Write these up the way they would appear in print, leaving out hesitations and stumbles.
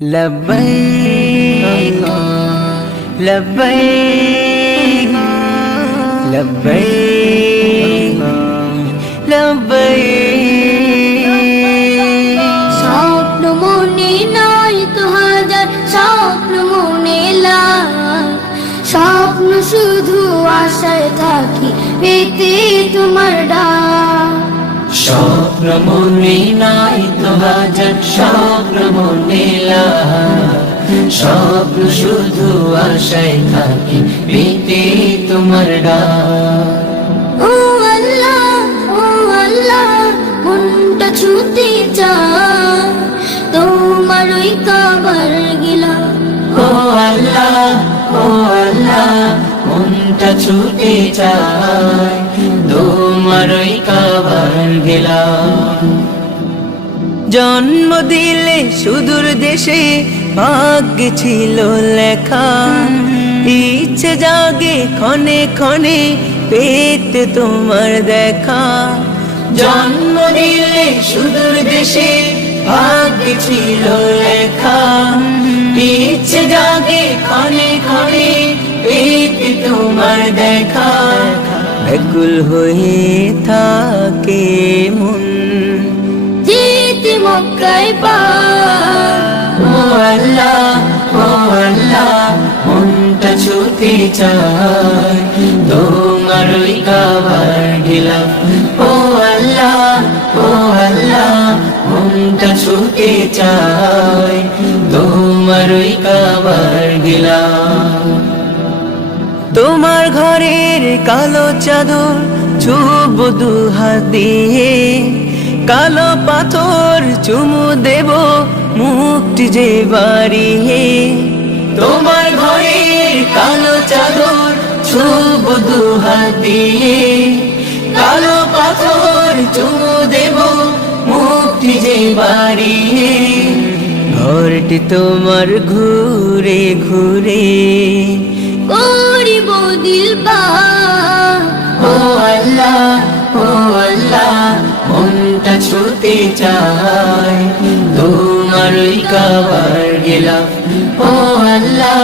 لبيك لبيك لبيك لبيك স্বপ্ন মনে নাই তো হাজার স্বপ্ন মনে লাখ স্বপ্ন শুধু আশায় থাকি পেতে তোমার ডাক স্বপ্ন মনে নাই তো হাজার স্বপ্ন মনে স্বপ্ন শুধু আশায় থাকি পেতে তোমার ডাক ও আল্লাহ মনটা ছুতে চায় তোমার ওই কাবার গিলা ও আল্লাহ মনটা ছুটে চায় তোমার ওই কাবার গেলা জন্ম দিলে সুদূর দেশে ভাগ্যে ছিল লেখা ইচ্ছে জাগে ক্ষণে ক্ষণে পেতে তোমার দেখা জন্ম দিলে সুদূর দেশে ভাগ্যে ছিল লেখা ইচ্ছে জাগে ক্ষণে ক্ষণে পেতে তোমার দেখা ব্যাকুল হয়ে থাকে মন যেতে মক্কায় পা ও আল্লাহ মনটা ছুটে চায় তোমার ওই কাবার গেলা ও আল্লাহ মনটা ছুটে চায় তোমার ওই কাবার গেলা তোমার ঘরের কালো চাদর ছুব দুহাত দিয়ে কালো পাথর চুমু দেব মুক্তি যে বাড়িয়ে তোমার ঘরের কালো চাদর ছুব দুহাত দিয়ে কালো পাথর চুমু দেব মুক্তি যে বাড়িয়ে ঘরটি তোমার ঘুরে ঘুরে করিব দিল পা ও আল্লাহ মনটা ছুটে চায় তোমার ওই কাবার গেলা ও আল্লাহ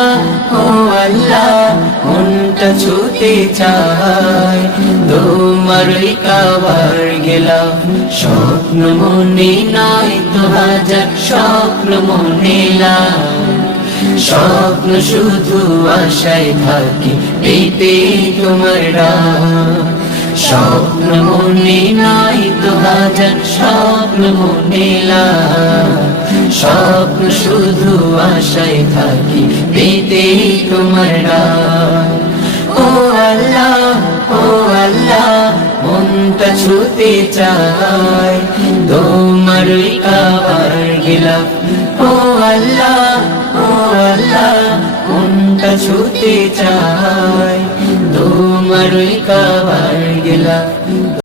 মনটা ছুটে চায় তোমার ওই কাবার গেলা স্বপ্ন মনে নয় তো হাজার স্বপ্ন মনে স্বপ্ন শুধু আশায় থাকি পেতে তোমার ডাক স্বপ্ন মনে নাই তো হাজার স্বপ্ন মনে স্বপ্ন শুধু আশায় থাকি পেতে তোমার ডাক ও আল্লাহ মনটা ছুটে চায় তোমার ওই কাবার গেলা ও আল্লাহ মনটা ছুটে চায় তোমার ওই কাবার গেলা